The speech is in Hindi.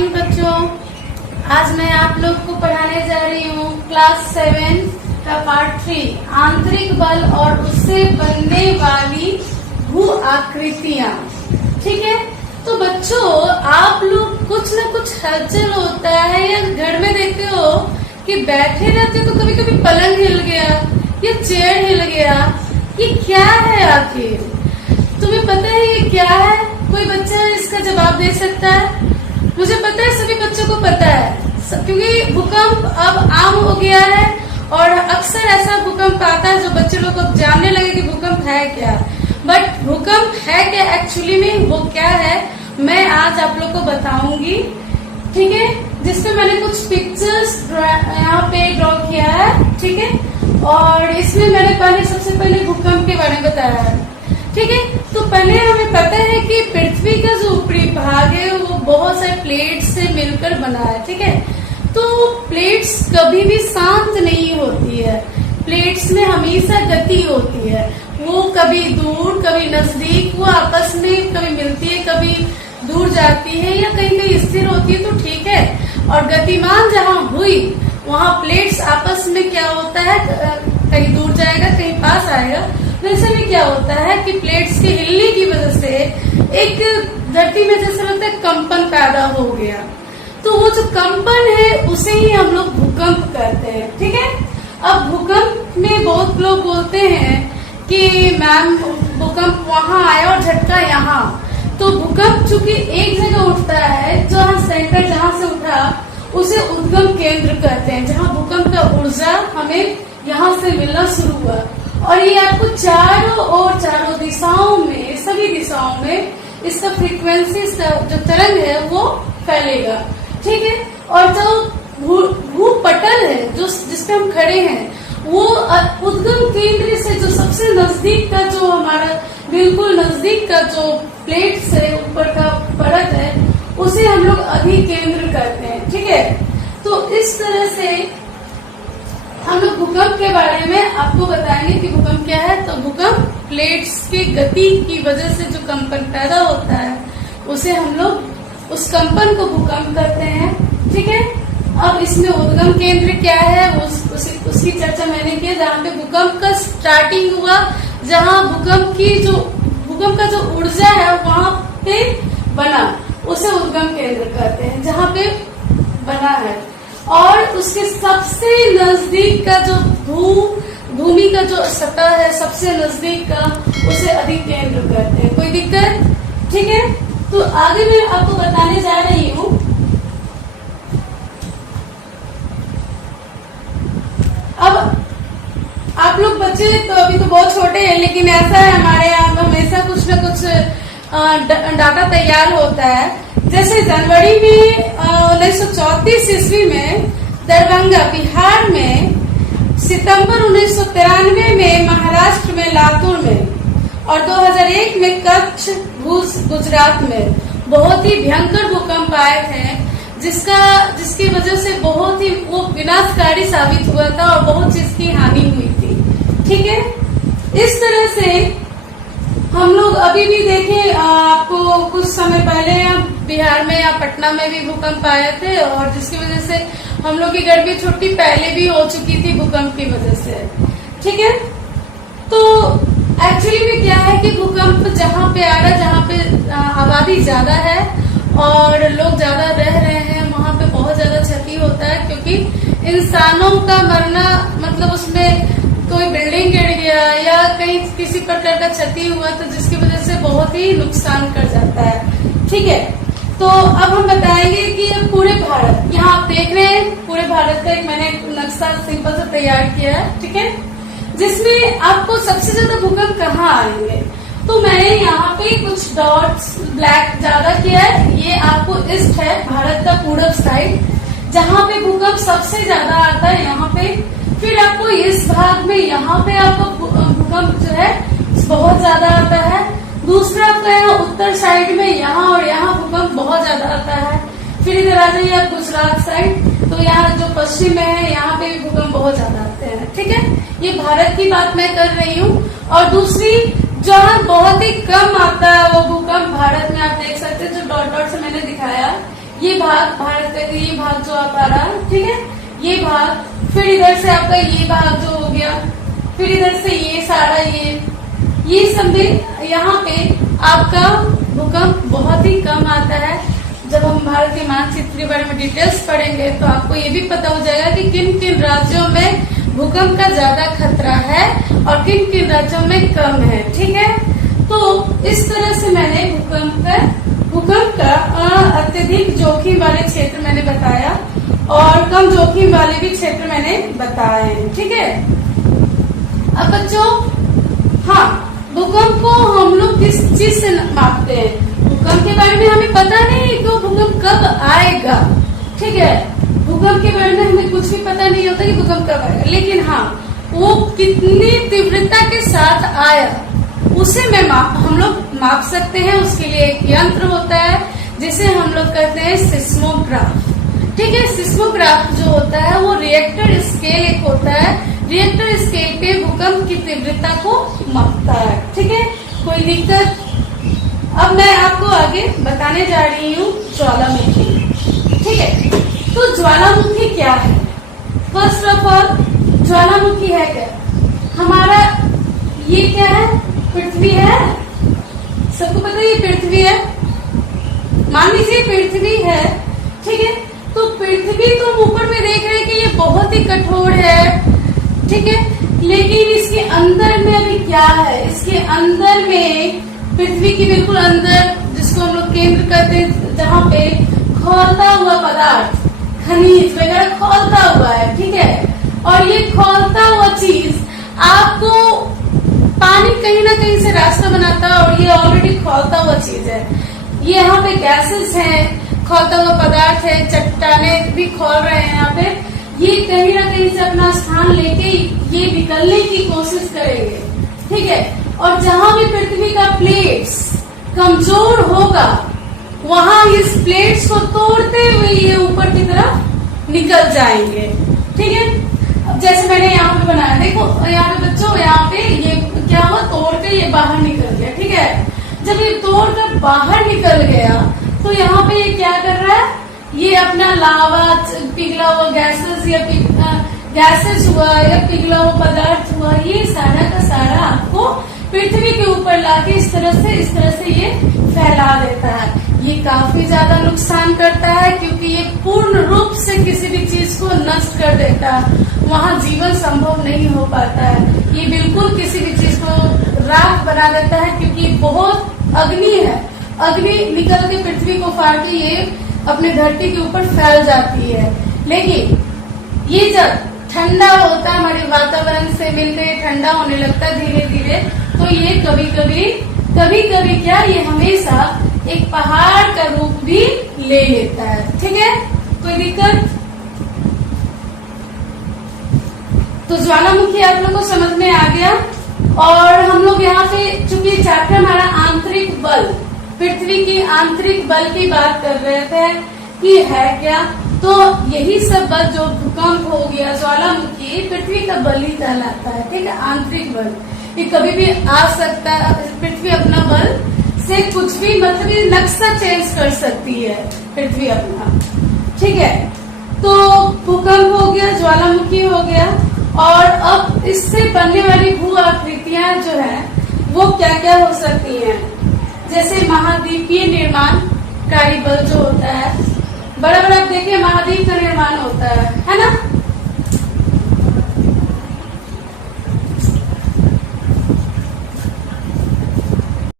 मॉर्निंग बच्चों। आज मैं आप लोग को पढ़ाने जा रही हूँ क्लास 7 का पार्ट 3 आंतरिक बल और उससे बनने वाली भू आकृतियाँ। ठीक है, तो बच्चों आप लोग कुछ न कुछ हलचल होता है या घर में देखते हो कि बैठे रहते तो कभी कभी पलंग हिल गया या चेयर हिल गया। ये क्या है आखिर? तुम्हें पता है ये क्या है? कोई बच्चा इसका जवाब दे सकता है? मुझे पता है सभी बच्चों को पता है, क्योंकि भूकंप अब आम हो गया है और अक्सर ऐसा भूकंप आता है जो बच्चे लोग अब जानने लगे कि भूकंप है क्या। बट भूकंप है क्या एक्चुअली में, वो क्या है मैं आज आप लोग को बताऊंगी। ठीक है, जिसपे मैंने कुछ पिक्चर्स यहाँ पे ड्रॉ किया है। ठीक है, और इसमें मैंने सबसे पहले भूकंप के बारे में बताया है। ठीक है, तो पहले हमें पता है कि पृथ्वी का जो ऊपरी भाग है वो बहुत सारे प्लेट्स से मिलकर बना है। ठीक है, तो प्लेट्स कभी भी शांत नहीं होती है, प्लेट्स में हमेशा गति होती है। वो कभी दूर कभी नजदीक, वो आपस में कभी मिलती है कभी दूर जाती है या कहीं कहीं स्थिर होती है, तो ठीक है। और गतिमान जहाँ हुई वहाँ प्लेट्स आपस में क्या होता है, कहीं दूर जाएगा कहीं पास आएगा। वैसे में क्या होता है कि प्लेट्स के हिलने की वजह से एक धरती में जैसे लगता है कंपन पैदा हो गया, तो वो जो कंपन है उसे ही हम लोग भूकंप कहते हैं। ठीक है, अब भूकंप में बहुत लोग बोलते हैं कि मैम भूकंप वहाँ आया और झटका यहाँ। तो भूकंप चूंकि एक जगह उठता है, जहाँ सेंटर जहाँ से उठा उसे उद्गम केंद्र कहते हैं, जहाँ भूकंप का ऊर्जा हमें यहाँ से मिलना शुरू हुआ और ये आपको चारों दिशाओं में, सभी दिशाओं में इसका फ्रीक्वेंसी, जो तरंग है वो फैलेगा। ठीक है, और जो भूपटल है जो जिसपे हम खड़े हैं, वो उद्गम केंद्र से जो सबसे नजदीक का, जो हमारा बिल्कुल नजदीक का जो प्लेट्स है, ऊपर का परत है, उसे हम लोग अधिकेंद्र करते हैं। ठीक है, तो इस तरह से हम लोग भूकंप के बारे में आपको बताएंगे कि भूकंप क्या है। तो भूकंप प्लेट्स की गति की वजह से जो कंपन पैदा होता है उसे हम लोग, उस कंपन को भूकंप कहते हैं। ठीक है, अब इसमें उद्गम केंद्र क्या है उसकी चर्चा मैंने की, जहाँ पे भूकंप का स्टार्टिंग हुआ, जहाँ भूकंप का जो ऊर्जा है वहाँ पे बना, उसे उद्गम केंद्र कहते हैं, जहाँ पे बना है। और उसके सबसे नजदीक का जो भूमि का जो सतह है, सबसे नजदीक का, उसे अधिकेंद्र कहते हैं। कोई दिक्कत? ठीक है, तो आगे मैं आपको बताने जा रही हूँ। अब आप लोग बच्चे तो अभी तो बहुत छोटे हैं, लेकिन ऐसा है हमारे यहाँ हमेशा कुछ न कुछ डाटा तैयार होता है। जैसे जनवरी में 1934 ईस्वी में दरभंगा बिहार में, सितंबर 1993 में महाराष्ट्र में लातूर में, और 2001 में कच्छ गुजरात में बहुत ही भयंकर भूकंप आए थे, जिसकी वजह से बहुत ही वो विनाशकारी साबित हुआ था और बहुत चीज की हानि हुई थी। ठीक है, इस तरह से हम लोग अभी भी देखें, आपको कुछ समय पहले बिहार में या पटना में भी भूकंप आए थे, और जिसकी वजह से हम लोग की गर्मी छुट्टी पहले भी हो चुकी थी भूकंप की वजह से। ठीक है, तो एक्चुअली में क्या है कि भूकंप जहाँ पे आ रहा है, जहाँ पे आबादी ज्यादा है और लोग ज्यादा रह रहे हैं, वहाँ पे बहुत ज्यादा क्षति होता है, क्योंकि इंसानों का मरना मतलब उसमें कोई बिल्डिंग गिर गया या कहीं किसी प्रकार का क्षति हुआ, तो जिसकी वजह से बहुत ही नुकसान कर जाता है। ठीक है, तो अब हम बताएंगे कि पूरे भारत, यहाँ आप देख रहे हैं पूरे भारत का एक मैंने नक्शा सिंपल से तैयार किया है। ठीक है, जिसमें आपको सबसे ज्यादा भूकंप कहाँ आएंगे, तो मैंने यहाँ पे कुछ डॉट्स ब्लैक ज्यादा किया है। ये आपको ईस्ट है, भारत का पूर्व साइड, जहाँ पे भूकंप सबसे ज्यादा आता है, यहाँ पे। फिर आपको इस भाग में यहाँ पे आपको भूकंप जो है बहुत ज्यादा आता है। दूसरा आपका यहाँ उत्तर साइड में यहाँ और यहाँ भूकंप बहुत ज्यादा आता है। फिर इधर आ जाइए आप गुजरात साइड, तो यहाँ जो पश्चिम में है यहाँ पे भी भूकंप बहुत ज्यादा आते हैं। ठीक है, ये भारत की बात मैं कर रही हूँ। और दूसरी जहाँ बहुत ही कम आता है वो भूकंप भारत में, आप देख सकते हैं जो डॉट डॉट से मैंने दिखाया, ये भाग भारत का ये भाग जो आप आ रहा है, ठीक है, ये भाग, फिर इधर से आपका ये भाग जो हो गया, फिर इधर से ये सारा ये सब में यहाँ पे आपका भूकंप बहुत ही कम आता है। जब हम भारत के मानचित्र के बारे में डिटेल्स पढ़ेंगे तो आपको ये भी पता हो जाएगा कि किन किन राज्यों में भूकंप का ज्यादा खतरा है और किन किन राज्यों में कम है, ठीक है। तो इस तरह से मैंने भूकंप का अत्यधिक जोखिम वाले क्षेत्र मैंने बताया और कम जोखिम वाले भी क्षेत्र मैंने बताए हैं, ठीक है। अब बच्चों, हाँ, भूकंप को हम लोग किस चीज से मापते हैं? भूकंप के बारे में हमें पता नहीं है कि भूकंप कब आएगा, ठीक है। भूकंप के बारे में हमें कुछ भी पता नहीं होता कि भूकंप कब आएगा, लेकिन हाँ, वो कितनी तीव्रता के साथ आया उसे हम लोग माप सकते हैं। उसके लिए एक यंत्र होता है जिसे हम लोग कहते हैं सिस्मोग्राफ, ठीक है। सिस्मोग्राफ जो होता है वो रिएक्टर स्केल एक होता है, रिएक्टर स्केल पे भूकंप की तीव्रता को मापता है, ठीक है। कोई दिक्कत? अब मैं आपको आगे बताने जा रही हूँ ज्वालामुखी, ठीक है। तो ज्वालामुखी क्या है? फर्स्ट ऑफ ऑल, ज्वालामुखी है क्या? हमारा ये क्या है? पृथ्वी है, सबको पता है ये पृथ्वी है, मान लीजिए पृथ्वी है, ठीक है। तो पृथ्वी तो हम ऊपर में देख रहे हैं कि ये बहुत ही कठोर है, ठीक है, लेकिन इसके अंदर में अभी क्या है? इसके अंदर में पृथ्वी के बिल्कुल अंदर, जिसको हम लोग केंद्र कहते हैं, जहाँ पे खौलता हुआ पदार्थ, खनिज वगैरह खौलता हुआ है, ठीक है। और ये खौलता हुआ चीज आपको पानी कहीं ना कहीं से रास्ता बनाता है और ये ऑलरेडी खौलता हुआ चीज है। ये यहाँ पे गैसेस हैं, खौलता हुआ पदार्थ है, चट्टाने भी खौल रहे हैं यहाँ पे। ये कहीं ना कहीं से अपना स्थान लेके ये निकलने की कोशिश करेंगे, ठीक है। और जहां भी पृथ्वी का प्लेट्स कमजोर होगा वहां इस प्लेट्स को तोड़ते हुए ये ऊपर की तरफ निकल जाएंगे, ठीक है। अब जैसे मैंने यहाँ पे बनाया, देखो यहाँ पे बच्चों, यहाँ पे ये क्या हुआ? तोड़ के ये बाहर निकल गया, ठीक है। जब ये तोड़ कर बाहर निकल गया तो यहाँ पे ये क्या कर रहा है? ये अपना लावा, पिघला हुआ गैसेस या गैसेस हुआ या पिघला हुआ पदार्थ हुआ, ये सारा का सारा आपको पृथ्वी के ऊपर लाके इस तरह से ये फैला देता है। ये काफी ज्यादा नुकसान करता है क्योंकि ये पूर्ण रूप से किसी भी चीज को नष्ट कर देता है, वहाँ जीवन संभव नहीं हो पाता है। ये बिल्कुल किसी भी चीज को राख बना देता है क्योंकि बहुत अग्नि है, अग्नि निकल के पृथ्वी को फाड़ के ये अपने धरती के ऊपर फैल जाती है। लेकिन ये जब ठंडा होता है, हमारे वातावरण से मिलकर ठंडा होने लगता है धीरे धीरे, तो ये कभी कभी क्या, ये हमेशा एक पहाड़ का रूप भी ले लेता है, ठीक है। कोई दिक्कत? तो ज्वालामुखी आप लोगों को समझ में आ गया। और हम लोग यहाँ पे, चूंकि चैप्टर हमारा आंतरिक बल, पृथ्वी की आंतरिक बल की बात कर रहे थे कि है क्या, तो यही सब बल जो भूकंप हो गया, ज्वालामुखी पृथ्वी का बल ही कहलाता है, ठीक है, आंतरिक बल। ये कभी भी आ सकता है, पृथ्वी अपना बल से कुछ भी, मतलब नक्शा चेंज कर सकती है पृथ्वी अपना, ठीक है। तो भूकंप हो गया, ज्वालामुखी हो गया, और अब इससे बनने वाली भू आकृतियां जो है वो क्या क्या हो सकती हैं? जैसे महाद्वीपीय निर्माणकारी बल जो होता है, बड़ा बड़ा देखिए महाद्वीप का निर्माण